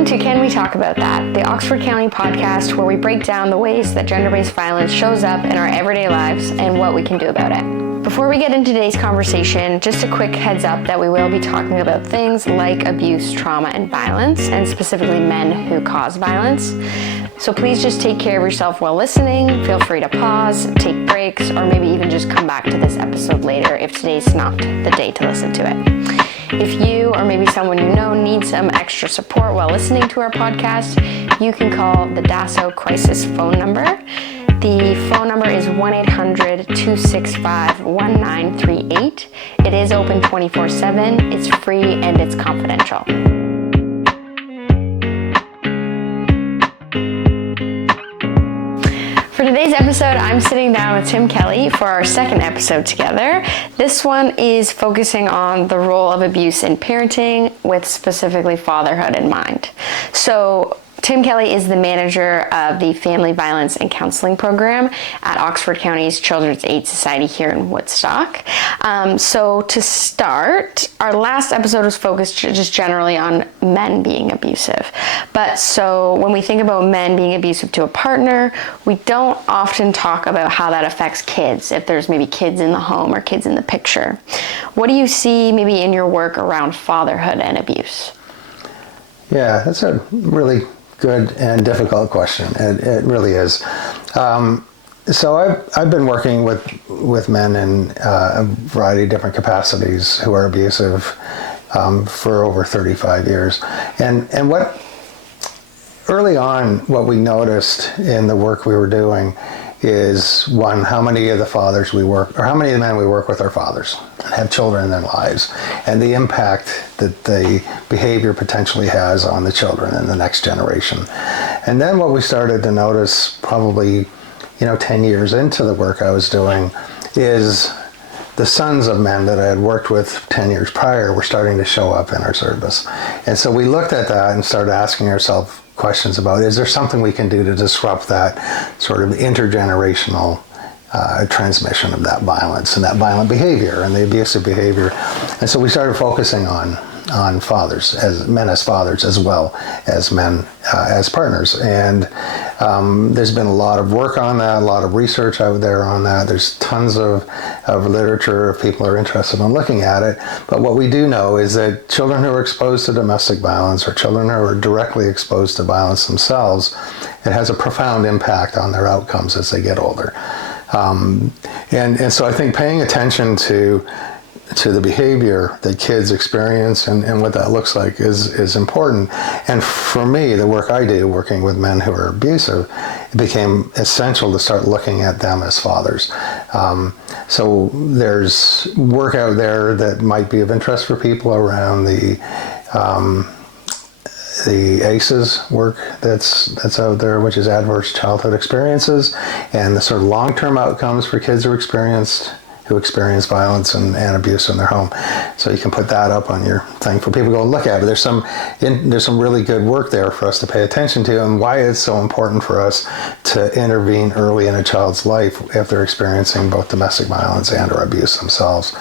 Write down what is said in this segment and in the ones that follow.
Welcome to Can We Talk About That, the Oxford County podcast where we break down the ways that gender-based violence shows up in our everyday lives and what we can do about it. Before we get into today's conversation, just a quick heads up that we will be talking about things like abuse, trauma, and violence, and specifically men who cause violence. So please just take care of yourself while listening. Feel free to pause, take breaks, or maybe even just come back to this episode later if today's not the day to listen to it. If you or maybe someone you know needs some extra support while listening to our podcast, you can call the DASO crisis phone number. The phone number is 1-800-265-1938. It is open 24/7, it's free, and it's confidential. For today's episode, I'm sitting down with Tim Kelly for our second episode together. This one is focusing on the role of abuse in parenting with specifically fatherhood in mind. So Tim Kelly is the manager of the Family Violence and Counselling program at Oxford County's Children's Aid Society here in Woodstock. So to start, our last episode was focused just generally on men being abusive. But so when we think about men being abusive to a partner, we don't often talk about how that affects kids, if there's maybe kids in the home or kids in the picture. What do you see maybe in your work around fatherhood and abuse? Yeah, that's a really good and difficult question. It really is. So I've been working with men in a variety of different capacities who are abusive for over 35 years. And what early on, what we noticed in the work we were doing is, one, how many of the fathers we work, or how many of the men we work with are fathers and have children in their lives, and the impact that the behavior potentially has on the children in the next generation. And then what we started to notice probably, 10 years into the work I was doing is the sons of men that I had worked with 10 years prior were starting to show up in our service. And so we looked at that and started asking ourselves questions about, is there something we can do to disrupt that sort of intergenerational transmission of that violence and that violent behavior and the abusive behavior. And so we started focusing on fathers, as men as fathers, as well as men as partners. And there's been a lot of work on that, a lot of research out there on that. There's tons of literature if people are interested in looking at it. But what we do know is that children who are exposed to domestic violence or children who are directly exposed to violence themselves, it has a profound impact on their outcomes as they get older. And so I think paying attention to the behavior that kids experience and what that looks like is important. And for me, the work I do, working with men who are abusive, it became essential to start looking at them as fathers. So there's work out there that might be of interest for people around the ACEs work that's out there, which is adverse childhood experiences, and the sort of long-term outcomes for kids who experience violence and abuse in their home. So you can put that up on your thing for people to go and look at. But there's some really good work there for us to pay attention to, and why it's so important for us to intervene early in a child's life if they're experiencing both domestic violence and or abuse themselves.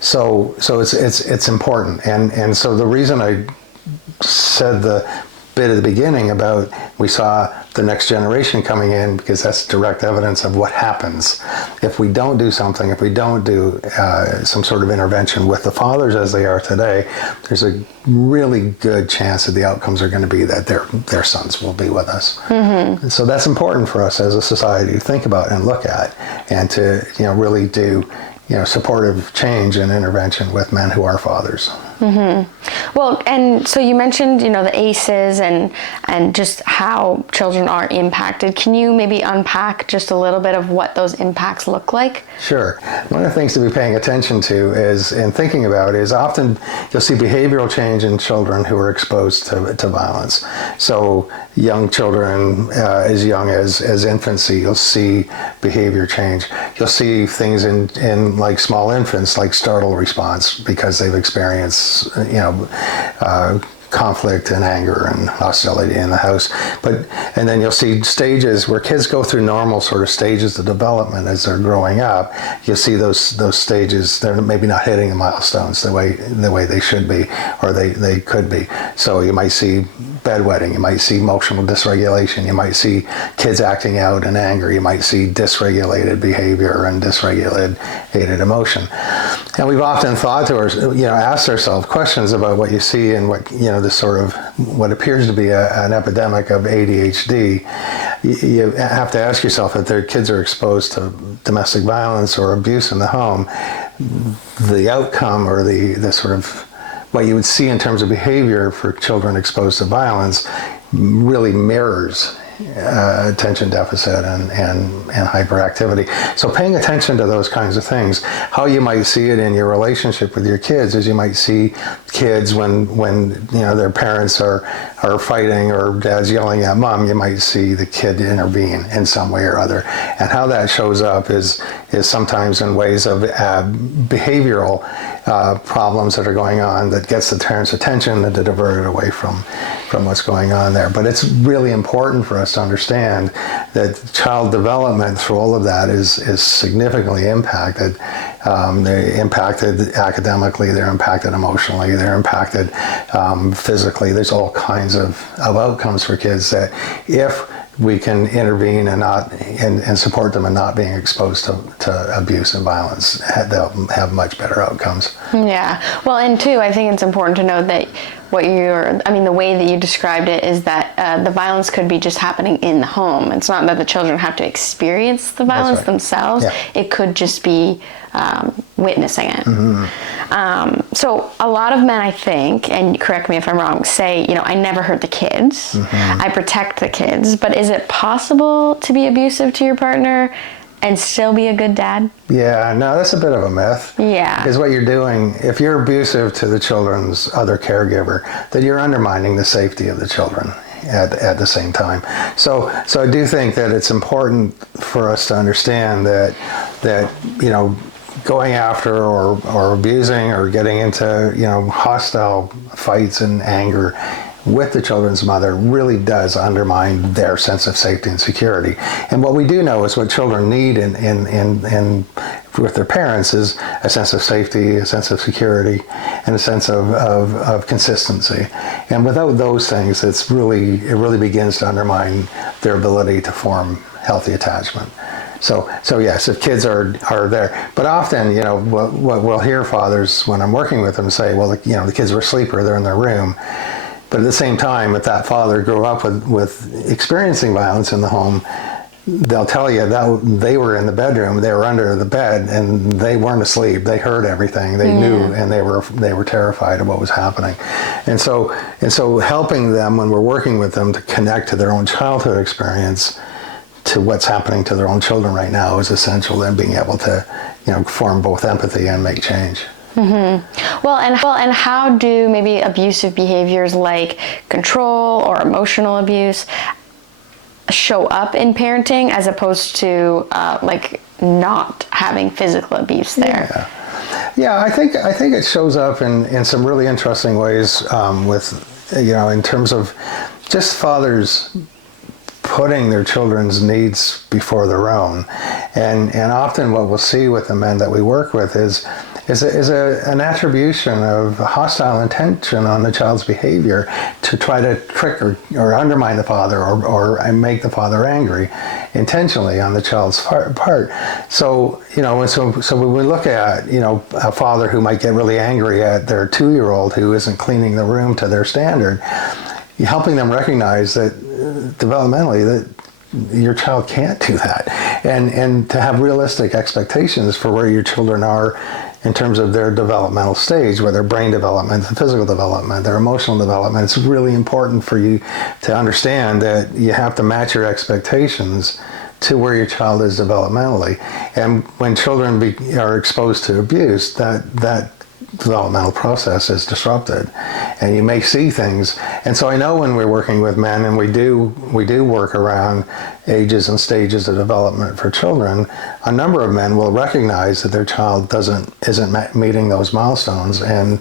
So it's important. And so the reason I said the bit at the beginning about we saw the next generation coming in, because that's direct evidence of what happens if we don't do something, if we don't do some sort of intervention with the fathers as they are today. There's a really good chance that the outcomes are going to be that their sons will be with us. Mm-hmm. And so that's important for us as a society to think about and look at, and to really do supportive change and intervention with men who are fathers. Mm-hmm. Well, and so you mentioned, the ACEs and just how children are impacted. Can you maybe unpack just a little bit of what those impacts look like? Sure. One of the things to be paying attention to is, and thinking about, is often you'll see behavioral change in children who are exposed to violence. So young children, as young as infancy, you'll see behavior change. You'll see things in like small infants, like startle response, because they've experienced conflict and anger and hostility in the house. And then you'll see stages where kids go through normal sort of stages of development as they're growing up. You'll see those stages, they're maybe not hitting the milestones the way they should be, or they could be. So you might see bedwetting, you might see emotional dysregulation, you might see kids acting out in anger, you might see dysregulated behavior and dysregulated emotion. And we've often thought to asked ourselves questions about what you see and what, this sort of what appears to be an epidemic of ADHD. You have to ask yourself, if their kids are exposed to domestic violence or abuse in the home, the outcome or the sort of what you would see in terms of behavior for children exposed to violence really mirrors attention deficit and hyperactivity. So paying attention to those kinds of things, how you might see it in your relationship with your kids is you might see kids when their parents are fighting or dad's yelling at mom, you might see the kid intervene in some way or other. And how that shows up is sometimes in ways of behavioral problems that are going on that gets the parents' attention and to divert it away from what's going on there. But it's really important for us to understand that child development through all of that is significantly impacted. They're impacted academically, they're impacted emotionally, they're impacted physically. There's all kinds of outcomes for kids that if we can intervene and support them in not being exposed to abuse and violence, they'll have much better outcomes. Yeah. Well, and too, I think it's important to note that the way that you described it is that the violence could be just happening in the home. It's not that the children have to experience the violence themselves. Yeah. It could just be witnessing it. Mm-hmm. So a lot of men, I think, and correct me if I'm wrong, say, I never hurt the kids. Mm-hmm. I protect the kids. But is it possible to be abusive to your partner and still be a good dad? Yeah, no, that's a bit of a myth. Yeah. Because what you're doing, if you're abusive to the children's other caregiver, then you're undermining the safety of the children at the same time. So I do think that it's important for us to understand that going after or abusing or getting into hostile fights and anger with the children's mother really does undermine their sense of safety and security. And what we do know is what children need in with their parents is a sense of safety, a sense of security, and a sense of consistency. And without those things, it really begins to undermine their ability to form healthy attachment. So yes, if kids are there, but often, what we'll hear fathers when I'm working with them say, well, the kids were asleep or they're in their room. But at the same time, if that father grew up with experiencing violence in the home, they'll tell you that they were in the bedroom, they were under the bed, and they weren't asleep. They heard everything, they knew, and they were terrified of what was happening. And so helping them when we're working with them to connect to their own childhood experience to what's happening to their own children right now is essential in being able to, form both empathy and make change. Mm-hmm. Well, and how do maybe abusive behaviors like control or emotional abuse show up in parenting as opposed to not having physical abuse there? Yeah, I think it shows up in some really interesting ways in terms of just fathers putting their children's needs before their own, and often what we'll see with the men that we work with is an attribution of hostile intention on the child's behavior to try to trick or undermine the father or make the father angry intentionally on the child's part. So when we look at a father who might get really angry at their 2-year-old who isn't cleaning the room to their standard, helping them recognize that developmentally that your child can't do that, and to have realistic expectations for where your children are in terms of their developmental stage, where their brain development, their physical development, their emotional development. It's really important for you to understand that you have to match your expectations to where your child is developmentally. And when children are exposed to abuse, that developmental process is disrupted, and you may see things. And so I know when we're working with men, and we do work around ages and stages of development for children, a number of men will recognize that their child isn't meeting those milestones, and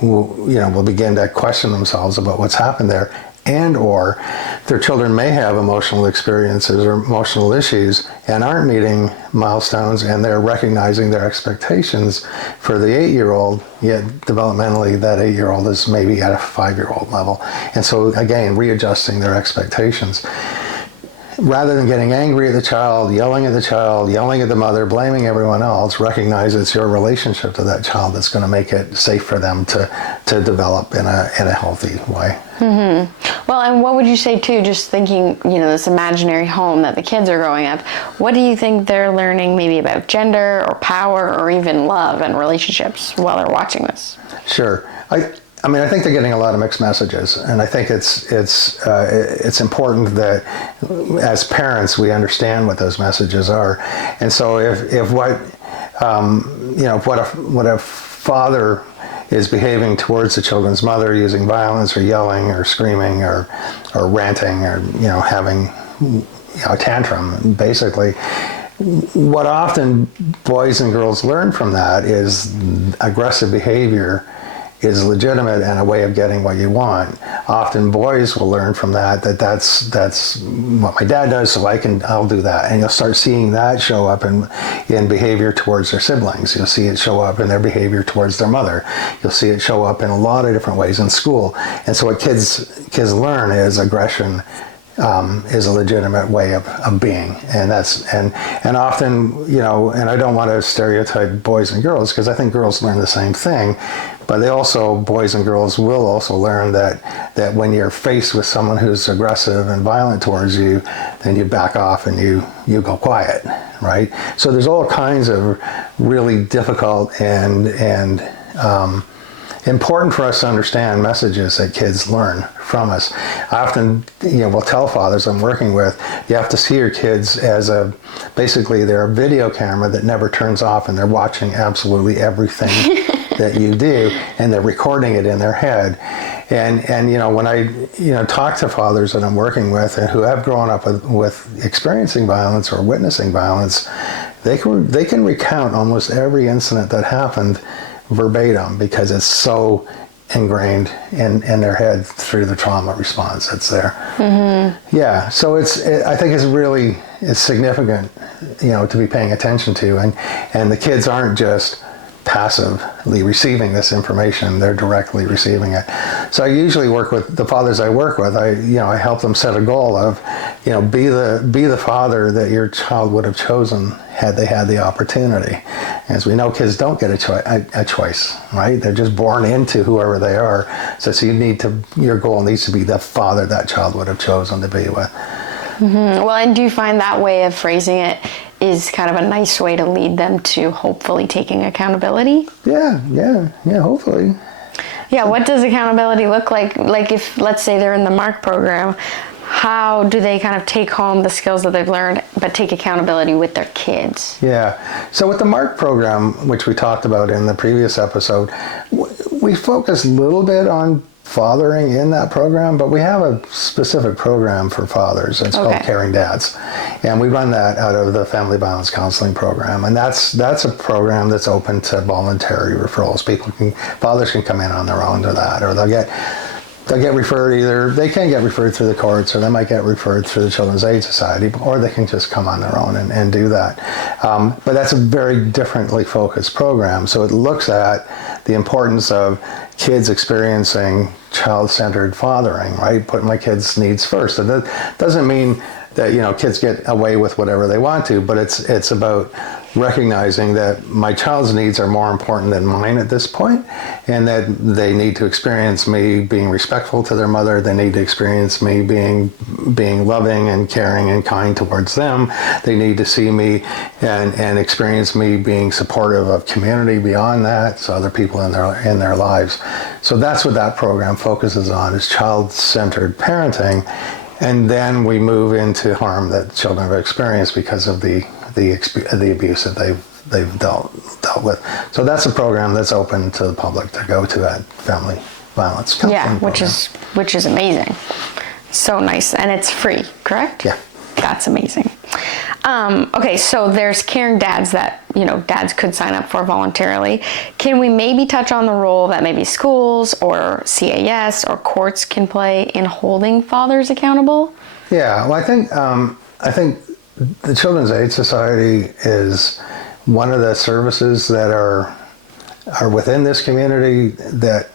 will begin to question themselves about what's happened there, and or their children may have emotional experiences or emotional issues and aren't meeting milestones, and they're recognizing their expectations for the 8-year-old, yet developmentally that 8-year-old is maybe at a 5-year-old level. And so again, readjusting their expectations. Rather than getting angry at the child, yelling at the mother, blaming everyone else, recognize it's your relationship to that child that's going to make it safe for them to develop in a healthy way. Mm-hmm. Well, and what would you say too, just thinking, this imaginary home that the kids are growing up, what do you think they're learning maybe about gender or power or even love and relationships while they're watching this? Sure. I think they're getting a lot of mixed messages, and I think it's important that as parents we understand what those messages are. And so if what a father is behaving towards the children's mother, using violence or yelling or screaming or ranting or having a tantrum, basically, what often boys and girls learn from that is aggressive behavior is legitimate and a way of getting what you want. Often boys will learn from that's what my dad does, so I'll do that. And you'll start seeing that show up in behavior towards their siblings. You'll see it show up in their behavior towards their mother. You'll see it show up in a lot of different ways in school. And so what kids learn is aggression is a legitimate way of being, and often, and I don't want to stereotype boys and girls, because I think girls learn the same thing, but boys and girls will also learn that when you're faced with someone who's aggressive and violent towards you, then you back off and you go quiet, right? So there's all kinds of really difficult and important for us to understand messages that kids learn from us. I often, will tell fathers I'm working with, you have to see your kids as basically they're a video camera that never turns off, and they're watching absolutely everything that you do, and they're recording it in their head. And when I talk to fathers that I'm working with and who have grown up with experiencing violence or witnessing violence, they can recount almost every incident that happened verbatim, because it's so ingrained in their head through the trauma response that's there. Mm-hmm. Yeah, so I think it's significant, to be paying attention to, and the kids aren't just passively receiving this information, they're directly receiving it. So I usually work with the fathers I work with, I help them set a goal of, be the father that your child would have chosen had they had the opportunity. As we know, kids don't get a choice, right? They're just born into whoever they are. So your goal needs to be the father that child would have chosen to be with. Mm-hmm. Well, and do you find that way of phrasing it is kind of a nice way to lead them to hopefully taking accountability? Yeah, hopefully. Yeah, what does accountability look like? Like if, let's say they're in the MARC program, how do they kind of take home the skills that they've learned, but take accountability with their kids? Yeah, so with the MARC program, which we talked about in the previous episode, we focus a little bit on fathering in that program, but we have a specific program for fathers. It's called Caring Dads, and we run that out of the Family Violence Counseling program, and that's a program that's open to voluntary referrals. Fathers can come in on their own to that, or they'll get referred. Either they can get referred through the courts, or they might get referred through the Children's Aid Society, or they can just come on their own and do that. But that's a very differently focused program. So it looks at the importance of kids experiencing child-centered fathering, right? Put my kids' needs first. And that doesn't mean that, kids get away with whatever they want to, but it's about recognizing that my child's needs are more important than mine at this point, and that they need to experience me being respectful to their mother. They need to experience me being loving and caring and kind towards them. They need to see me and experience me being supportive of community beyond that, so other people in their lives. So that's what that program focuses on, is child-centered parenting. And then we move into harm that children have experienced because of the abuse that they've dealt with. So that's a program that's open to the public to go to at family violence counseling. Yeah, program. which is amazing. So nice, and it's free, correct? Yeah. That's amazing. Okay, so there's caring dads that, dads could sign up for voluntarily. Can we maybe touch on the role that maybe schools or CAS or courts can play in holding fathers accountable? Yeah, well, I think the Children's Aid Society is one of the services that are within this community that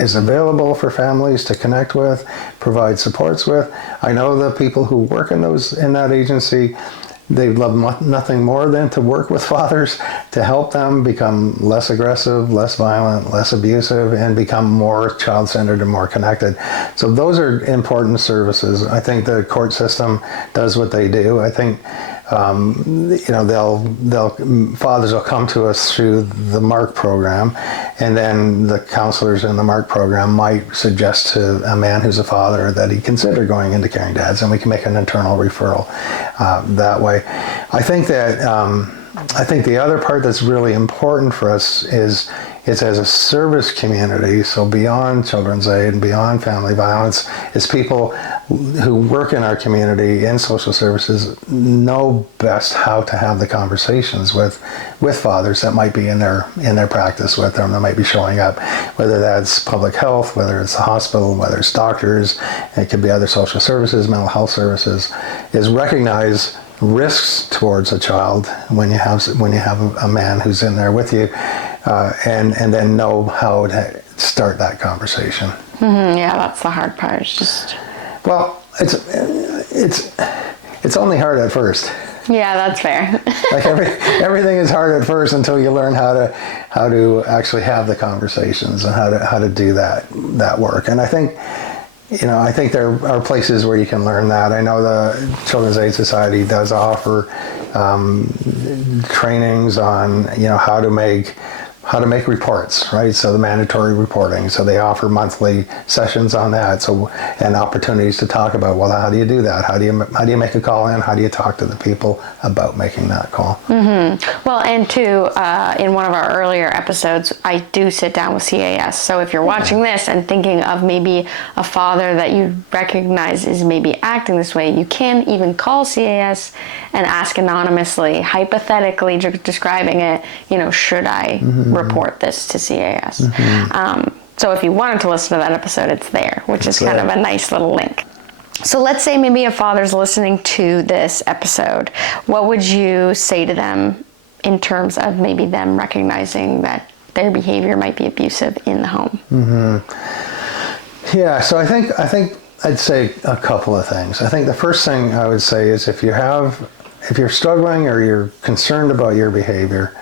is available for families to connect with, provide supports with. I know the people who work in that agency, they love nothing more than to work with fathers to help them become less aggressive, less violent, less abusive, and become more child-centered and more connected. So those are important services. I think the court system does what they do. I think fathers will come to us through the MARC program, and then the counselors in the MARC program might suggest to a man who's a father that he consider going into caring dads, and we can make an internal referral that way. I think the other part that's really important for us is it's as a service community, so beyond Children's Aid and beyond family violence, is people who work in our community in social services know best how to have the conversations with fathers that might be in their practice with them, that might be showing up, whether that's public health, whether it's the hospital, whether it's doctors, it could be other social services, mental health services, is recognize risks towards a child when you have a man who's in there with you, and then know how to start that conversation. Mm-hmm, yeah, that's the hard part. It's just it's only hard at first. Yeah, that's fair. Like everything is hard at first until you learn how to actually have the conversations and how to do that work. And I think there are places where you can learn that. I know the Children's Aid Society does offer trainings on how to make reports, right? So the mandatory reporting. So they offer monthly sessions on that. So, and opportunities to talk about, well, how do you do that? How do you make a call in? How do you talk to the people about making that call? Mm-hmm. Well, and too, in one of our earlier episodes, I do sit down with CAS. So if you're watching this and thinking of maybe a father that you recognize is maybe acting this way, you can even call CAS and ask anonymously, hypothetically describing it, should I report this to CAS? Mm-hmm. So if you wanted to listen to that episode, it's there, which is kind of a nice little link. So let's say maybe a father's listening to this episode. What would you say to them in terms of maybe them recognizing that their behavior might be abusive in the home? Mm-hmm. Yeah, so I think I'd say a couple of things. I think the first thing I would say is if you're struggling or you're concerned about your behavior,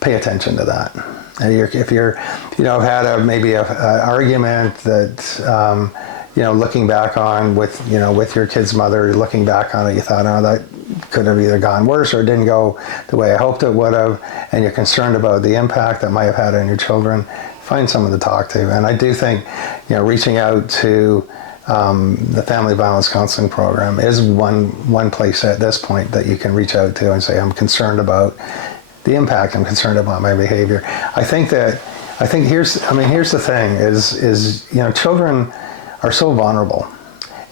pay attention to that. And if you're had an argument that looking back on with your kid's mother, looking back on it, you thought, oh, that could have either gone worse or didn't go the way I hoped it would have, and you're concerned about the impact that might have had on your children, find someone to talk to. And I do think reaching out to the family violence counseling program is one place at this point that you can reach out to and say, I'm concerned about the impact, I'm concerned about my behavior. I think here's the thing is children are so vulnerable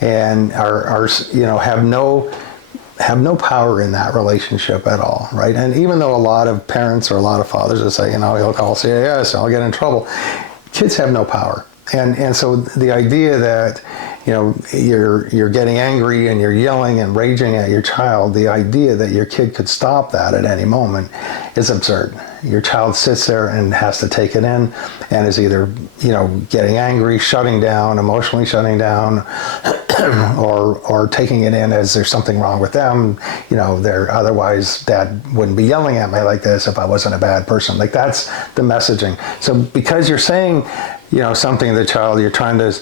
and are have no power in that relationship at all, right? And even though a lot of parents or a lot of fathers will say, he'll call CAS, I'll get in trouble, kids have no power. And so the idea that you're getting angry and you're yelling and raging at your child, the idea that your kid could stop that at any moment is absurd. Your child sits there and has to take it in and is either getting angry, shutting down, emotionally shutting down, or taking it in as there's something wrong with them. They're otherwise, Dad wouldn't be yelling at me like this if I wasn't a bad person. Like, that's the messaging. So because you're saying something to the child, you're trying to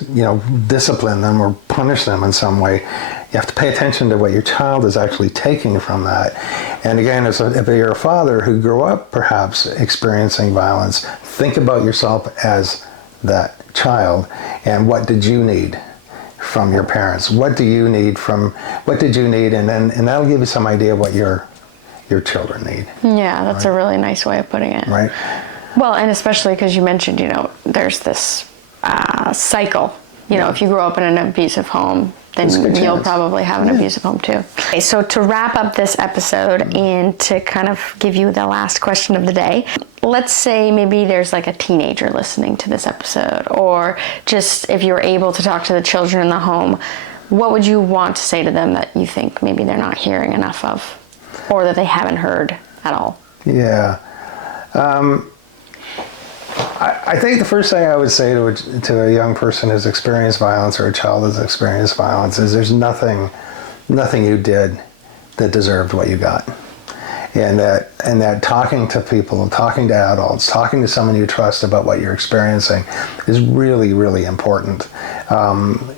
discipline them or punish them in some way, you have to pay attention to what your child is actually taking from that. And again, if you're a father who grew up perhaps experiencing violence, think about yourself as that child and what did you need from your parents? What did you need? And that'll give you some idea of what your your children need. Yeah, that's a really nice way of putting it. Right? Well, and especially because you mentioned, there's this cycle. If you grow up in an abusive home, then you'll probably have an abusive home too. Okay, so to wrap up this episode and to kind of give you the last question of the day, let's say maybe there's like a teenager listening to this episode, or just if you're able to talk to the children in the home, what would you want to say to them that you think maybe they're not hearing enough of, or that they haven't heard at all? Yeah. I think the first thing I would say to a young person who's experienced violence, or a child who's experienced violence, is there's nothing you did that deserved what you got. And that talking to people, talking to adults, talking to someone you trust about what you're experiencing is really, really important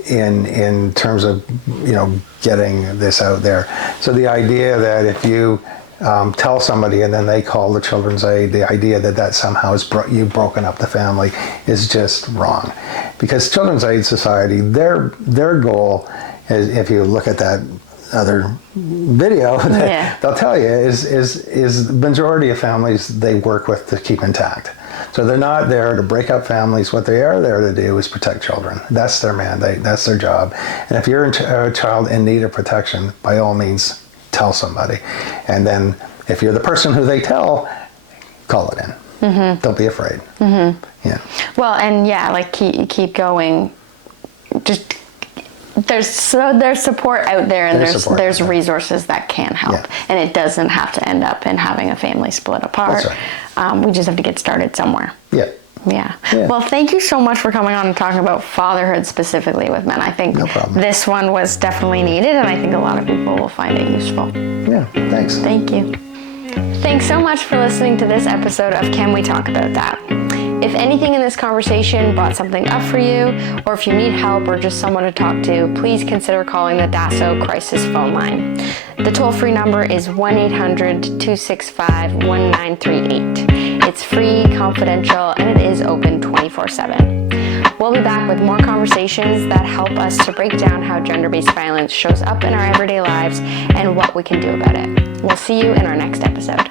in terms of getting this out there. So the idea that if you tell somebody and then they call the Children's Aid, the idea that somehow has you've broken up the family is just wrong. Because Children's Aid Society, their goal is, if you look at that other video, they'll tell you is the majority of families they work with to keep intact. So they're not there to break up families. What they are there to do is protect children. That's their mandate. That's their job. And if you're a child in need of protection, by all means, tell somebody. And then if you're the person who they tell, call it in. Mm-hmm. Don't be afraid. Mm-hmm. Yeah. Well, and keep going. Just there's support out there, and there's resources that can help, and it doesn't have to end up in having a family split apart. That's right. We just have to get started somewhere. Yeah. Yeah. Well, thank you so much for coming on and talking about fatherhood specifically with men. I think this one was definitely needed, and I think a lot of people will find it useful. Yeah, thanks. Thank you. Thanks so much for listening to this episode of Can We Talk About That? If anything in this conversation brought something up for you, or if you need help or just someone to talk to, please consider calling the DASO crisis phone line. The toll-free number is 1-800-265-1938. It's free, confidential, and it is open 24/7. We'll be back with more conversations that help us to break down how gender-based violence shows up in our everyday lives and what we can do about it. We'll see you in our next episode.